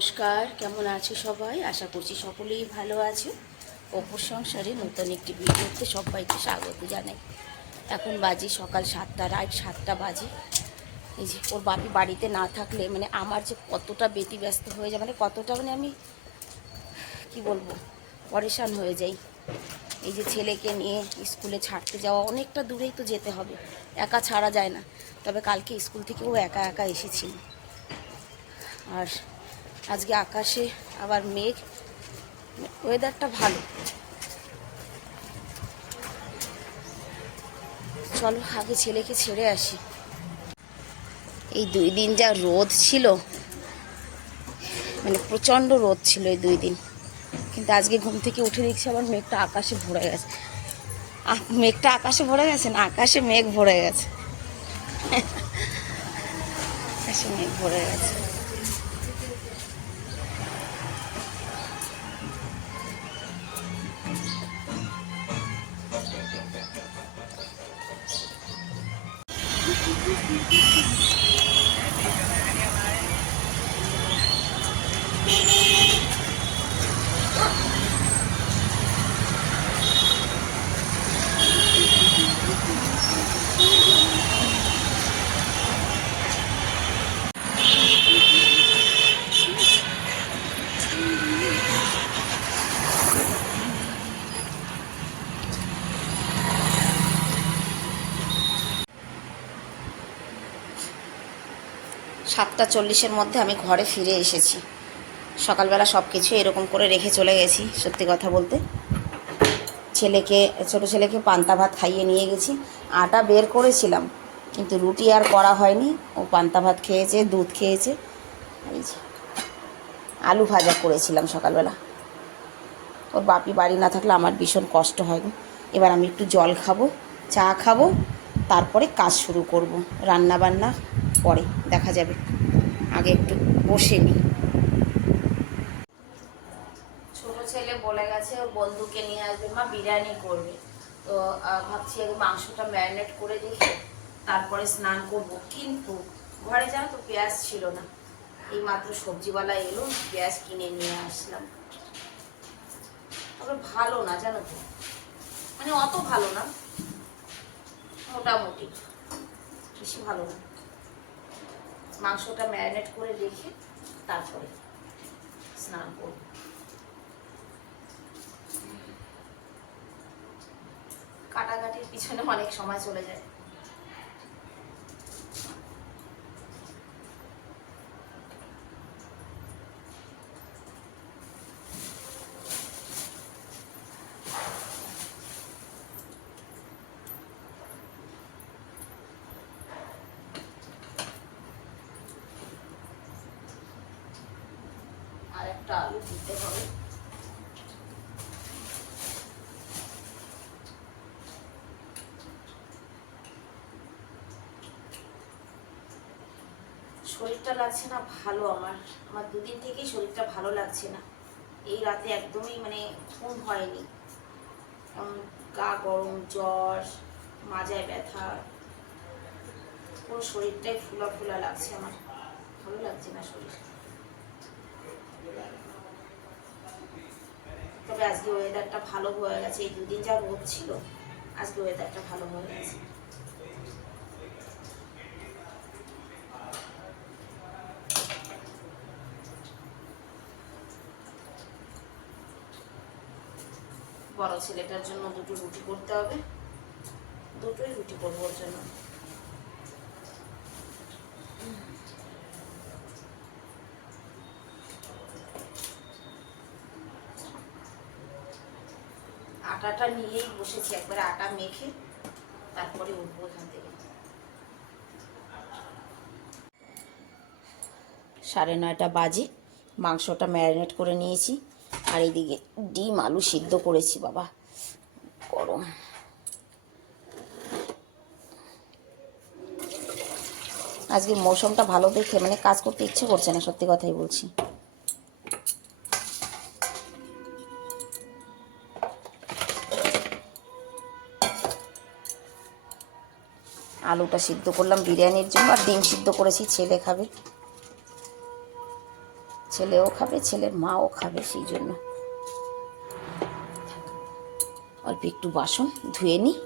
নমস্কার, কেমন আছো সবাই? আশা করছি সকলেই ভালো আছো। অপুর সংসারে নতুন একটি ভিডিওতে সবাইকে স্বাগত জানাই। এখন বাজে সকাল 7টা, রাত 7টা বাজে। এই যে ওর বাপি বাড়িতে না থাকলে মানে আমার যে কতটা ব্যতিব্যস্ত হয়ে যায়, মানে কতটা মানে আমি কি বলবো, পরেশান হয়ে যাই। এই যে ছেলেকে নিয়ে স্কুলে ছাড়তে যাওয়া, অনেকটা দূরেই তো যেতে হবে, একা ছাড়া যায় না। তবে কালকে স্কুল থেকে ও একা একা এসেছিল। আর আজকে আকাশে আবার মেঘ, ওয়েদারটা ভালো। চলো আগে ছেলেকে ছেড়ে আসি। এই 2 দিন যা রোদ ছিল, মানে প্রচণ্ড রোদ ছিল এই 2 দিন। কিন্তু আজকে ঘুম থেকে উঠে দেখছি আবার মেঘটা আকাশে ভরে গেছে। মেঘটা আকাশে ভরে গেছে না, আকাশে মেঘ ভরে গেছে। আকাশে মেঘ ভরে গেছে। 7টা 40-এর মধ্যে আমি ঘরে ফিরে এসেছি। সকালবেলা সব কিছু এরকম করে রেখে চলে গেছি। সত্যি কথা বলতে, ছোটো ছেলেকে পান্তা ভাত খাইয়ে নিয়ে গেছি। আটা বের করেছিলাম, কিন্তু রুটি আর করা হয়নি। ও পান্তা ভাত খেয়েছে, দুধ খেয়েছে। এই যে আলু ভাজা করেছিলাম সকালবেলা। ওর বাপি বাড়ি না থাকলে আমার ভীষণ কষ্ট হয়। এবার আমি একটু জল খাবো, চা খাবো, তারপরে কাজ শুরু করব। রান্না বান্না পরে দেখা যাবে, আগে একটু বসে নিই। ছোটো ছেলে বলে গেছে ওর বন্ধুকে নিয়ে আসবে, মা বিরিয়ানি করবে। তো ভাবছি আগে মাংসটা ম্যারিনেট করে রেখে তারপরে স্নান করব। কিন্তু ঘরে জানো তো পেঁয়াজ ছিল না। এই মাত্র সবজিওয়ালা এলো, পেঁয়াজ কিনে নিয়ে আসলাম। তবে ভালো না জানো তো, মানে অত ভালো না, মোটামুটি, বেশি ভালো না। মাংসটা ম্যারিনেট করে রেখে তারপরে স্নান করব। কাটাকাটির পিছনে অনেক সময় চলে যায়। আর একটা আলু দিতে হবে। শরীরটা লাগছে না ভালো, আমার 2 দিন থেকেই শরীরটা ভালো লাগছে না। এই রাতে একদমই মানে ঘুম হয়নি, গা গরম, জ্বর, মাজায় ব্যথা, পুরো শরীরটাই ফুলা ফুলা লাগছে আমার। ভালো লাগছে না শরীর। তবে আজকে ওয়েদারটা ভালো হয়ে গেছে। এই 2 দিন যা রোদ ছিল, আজকে ওয়েদারটা ভালো হয়ে গেছে। বড় ছেলেটার জন্য 2টো রুটি করতে হবে, 2টোই রুটি করবো ওর জন্য। আটাটা নিয়েই বসেছি, একবারে আটা মেখে তারপরে উঠবো এখান থেকে। 9:30 বাজে। মাংসটা ম্যারিনেট করে নিয়েছি, আর এইদিকে ডিম আলু সিদ্ধ করেছি। বাবা গরম। আজকে মৌসুমটা ভালো দেখে মানে কাজ করতে ইচ্ছে করছে না, সত্যি কথাই বলছি। আলুটা সিদ্ধ করলাম বিরিয়ানির জন্য, আর ডিম সিদ্ধ করেছি, ছেলে খাবে। ছেলেও খাবে, ছেলের মাও খাবে, সেই জন্য অল্প একটু বাসন ধুয়ে নিই।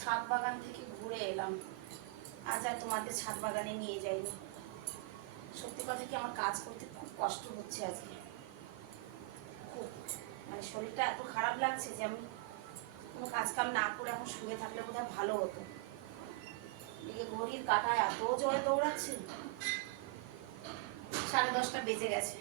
ছাদ বাগান থেকে ঘুরে এলাম, আজ আর তোমাদের ছাদ বাগানে নিয়ে যাইনি। সত্যি কথা কি, আমার কাজ করতে খুব কষ্ট হচ্ছে আজকে, খুব, মানে শরীরটা এত খারাপ লাগছে যে আমি কোনো কাজ কাম না করে এখন শুয়ে থাকলে বোধহয় ভালো হতো। এদিকে ঘড়ির কাঁটায় এত জোরে দৌড়াচ্ছে, 10:30 বেজে গেছে।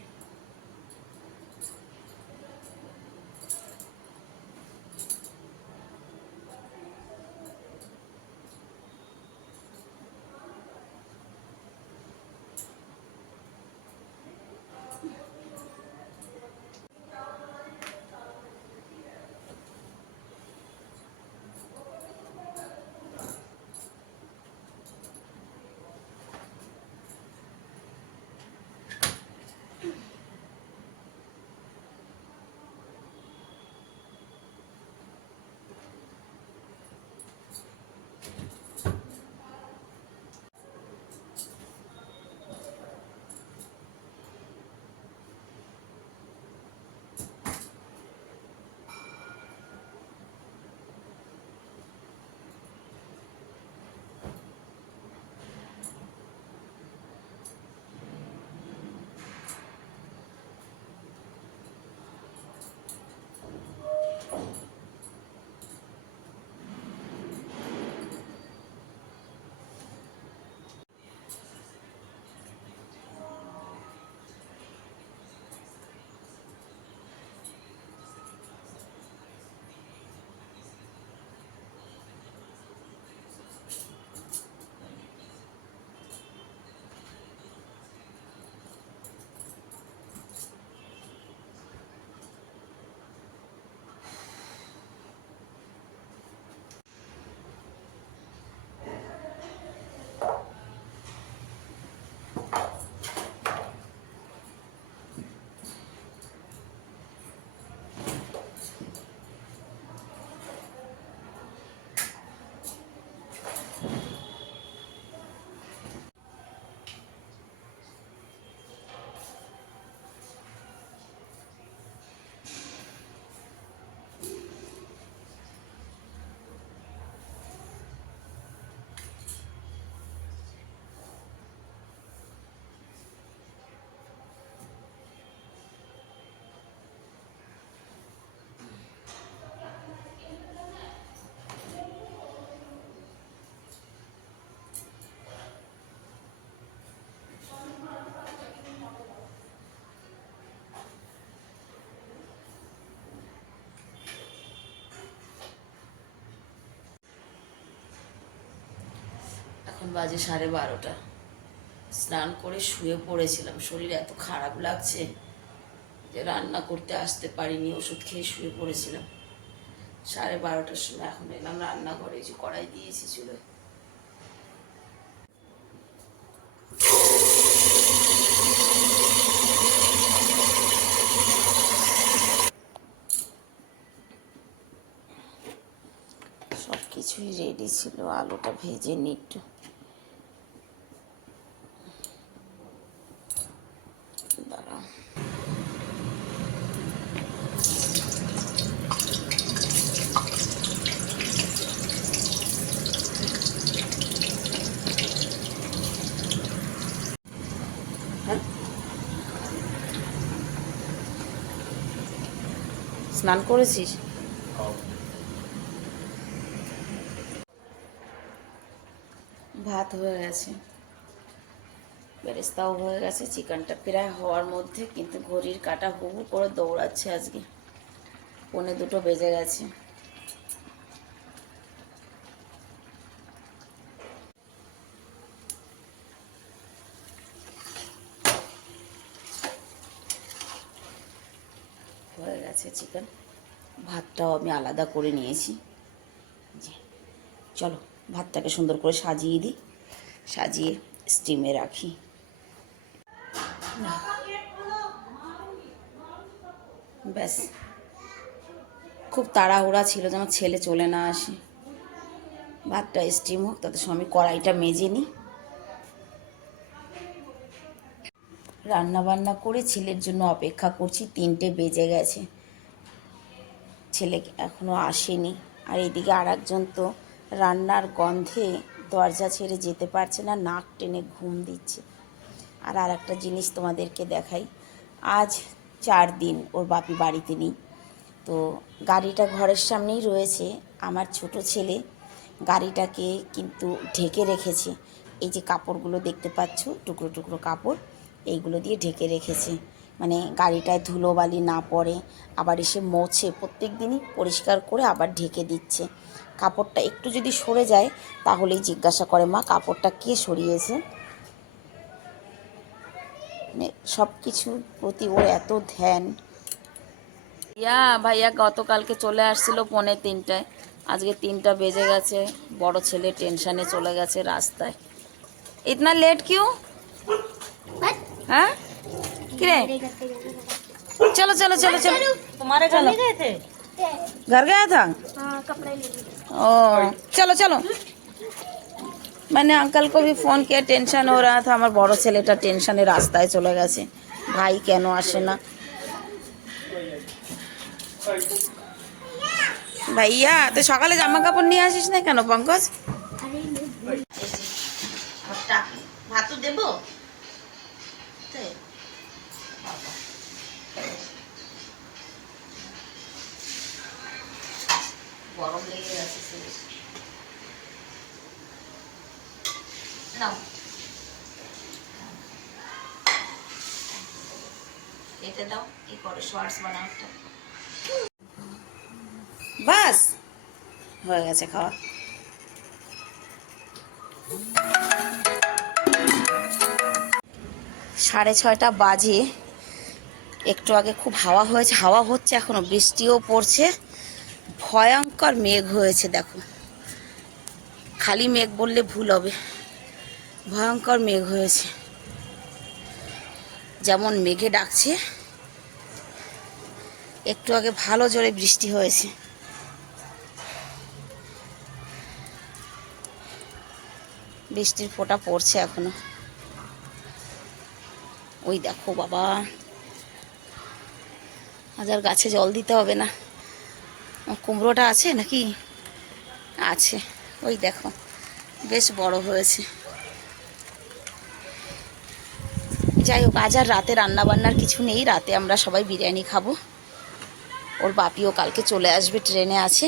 এখন বাজে 12:30। স্নান করে শুয়ে পড়েছিলাম, শরীর এত খারাপ লাগছে যে রান্না করতে আসতে পারিনি, ওষুধ খেয়ে শুয়ে পড়েছিলাম। 12:30টার সময় এখন এলাম রান্নাঘরে, যে কড়াই দিয়েছি চুলোয়। সব কিছুই রেডি ছিল, আলুটা ভেজে নি একটু। দাঁড়াও, হ্যাঁ স্নান করেছিস? ভাত হয়ে গেছে, বেরেস্তাও হয়ে গেছে, চিকেনটা প্রায় হওয়ার মধ্যে, কিন্তু ঘড়ির কাঁটা হু হু করে দৌড়াচ্ছে আজকে। 1:45 বেজে গেছে। হয়ে গেছে চিকেন, ভাতটাও আমি আলাদা করে নিয়েছি। চলো ভাতটাকে সুন্দর করে সাজিয়ে দিই, সাজিয়ে স্টিমে রাখি। ব্যাস, খুব তাড়াহুড়া ছিল যেন ছেলে চলে না আসে। ভাতটা স্টিম হোক, তাদের সময় আমি কড়াইটা মেজে নিই। রান্না বান্না করে ছেলের জন্য অপেক্ষা করছি, 3টে বেজে গেছে, ছেলে এখনও আসেনি। আর এদিকে আর একজন তো রান্নার গন্ধে দরজা ছেড়ে যেতে পারছে না, নাক টেনে ঘুম দিচ্ছে। আর একটা জিনিস তোমাদেরকে দেখাই, আজ 4 দিন ওর বাপি বাড়িতে নেই। তো গাড়িটা ঘরের সামনেই রয়েছে। আমার ছোট ছেলে গাড়িটাকে কিন্তু ঢেকে রেখেছে। এই যে কাপড়গুলো দেখতে পাচ্ছ, টুকরো টুকরো কাপড়, এইগুলো দিয়ে ঢেকে রেখেছে, মানে গাড়িটায় ধুলোবালি না পড়ে। আবার এসে মোছে, প্রত্যেক দিনই পরিষ্কার করে আবার ঢেকে দিচ্ছে। কাপড়টা একটু যদি সরে যায় তাহলেই জিজ্ঞাসা করে, মা কাপড়টা কে সরিয়েছে। মানে সব কিছুর প্রতি ওর এত ধ্যান। ভাইয়া গতকালকে চলে আসছিল 2:45, আজকে 3টা বেজে গেছে। বড় ছেলে টেনশনে চলে গেছে রাস্তায়। इतना लेट क्यों? हाँ किरे? चलो चलो चलो चलो, तुम्हारे घर नहीं गए थे? घर गया था। हाँ, कपड़े ले लिए। ओ चलो चलो, मैंने अंकल को भी फ़ोन किया, टेंशन हो रहा था। আমার বড় ছেলেটা টেনশনে রাস্তায় চলে গেছে, ভাই কেন আসে না। ভাইয়া তো সকালে জামা কাপড় নিয়ে আসিস না কেন পঙ্কজ? ভাতও দেব, গরম লেগে গেছে। নাও খেতে দাও, কি করে শর্টস বানাও একটা। বাস হয়ে গেছে খাওয়া। 6:30 বাজে। একটু আগে খুব হাওয়া হয়েছে, হাওয়া হচ্ছে এখনো, বৃষ্টিও পড়ছে, ভয়ঙ্কর মেঘ হয়েছে। দেখো, খালি মেঘ বললে ভুল হবে, ভয়ঙ্কর মেঘ হয়েছে। যেমন মেঘে ডাকছে, একটু আগে ভালো জোরে বৃষ্টি হয়েছে। বৃষ্টির ফোঁটা পড়ছে এখনো। ওই দেখো বাবা, আজ আর গাছে জল দিতে হবে না। কুমড়োটা আছে নাকি? আছে, ওই দেখো বেশ বড় হয়েছে। যাই হোক, আজ আর রাতে রান্না বান্নার কিছু নেই, রাতে আমরা সবাই বিরিয়ানি খাবো। ওর বাপিও কালকে চলে আসবে, ট্রেনে আছে।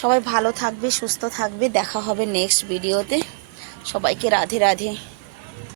সবাই ভালো থাকবে, সুস্থ থাকবে, দেখা হবে নেক্সট ভিডিওতে। সবাইকে রাধে রাধে।